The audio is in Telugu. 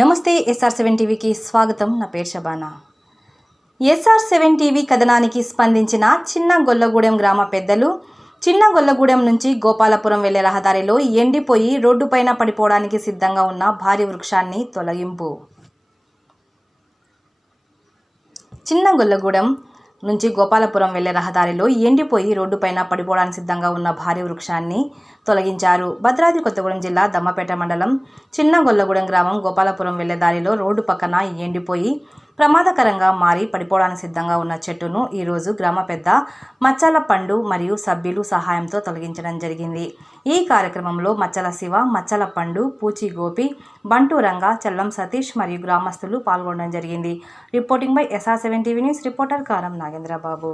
నమస్తే SR7 టీవీకి స్వాగతం. నా పేరు శబానా. SR7 టీవీ కథనానికి స్పందించిన చిన్న గొల్లగూడెం గ్రామ పెద్దలు చిన్న గొల్లగూడెం నుంచి గోపాలపురం వెళ్లే రహదారిలో ఎండిపోయి రోడ్డుపైన పడిపోవడానికి సిద్ధంగా ఉన్న భారీ వృక్షాన్ని తొలగింపు. చిన్న గొల్లగూడెం నుంచి గోపాలపురం వెళ్లే రహదారిలో ఎండిపోయి రోడ్డుపైన పడిపోవడానికి సిద్ధంగా ఉన్న భారీ వృక్షాన్ని తొలగించారు. భద్రాద్రి కొత్తగూడెం జిల్లా దమ్మపేట మండలం చిన్న గొల్లగూడెం గ్రామం గోపాలపురం వెళ్లే దారిలో రోడ్డు పక్కన ఎండిపోయి ప్రమాదకరంగా మారి పడిపోవడానికి సిద్ధంగా ఉన్న చెట్టును ఈరోజు గ్రామ పెద్ద మచ్చల పండు మరియు సభ్యులు సహాయంతో తొలగించడం జరిగింది. ఈ కార్యక్రమంలో మచ్చల శివ, మచ్చల పండు, పూచి గోపి, బంటు రంగ, చెల్లం సతీష్ మరియు గ్రామస్తులు పాల్గొనడం జరిగింది. Reporting by SR7 TV news. Reporter కారం నాగేంద్రబాబు.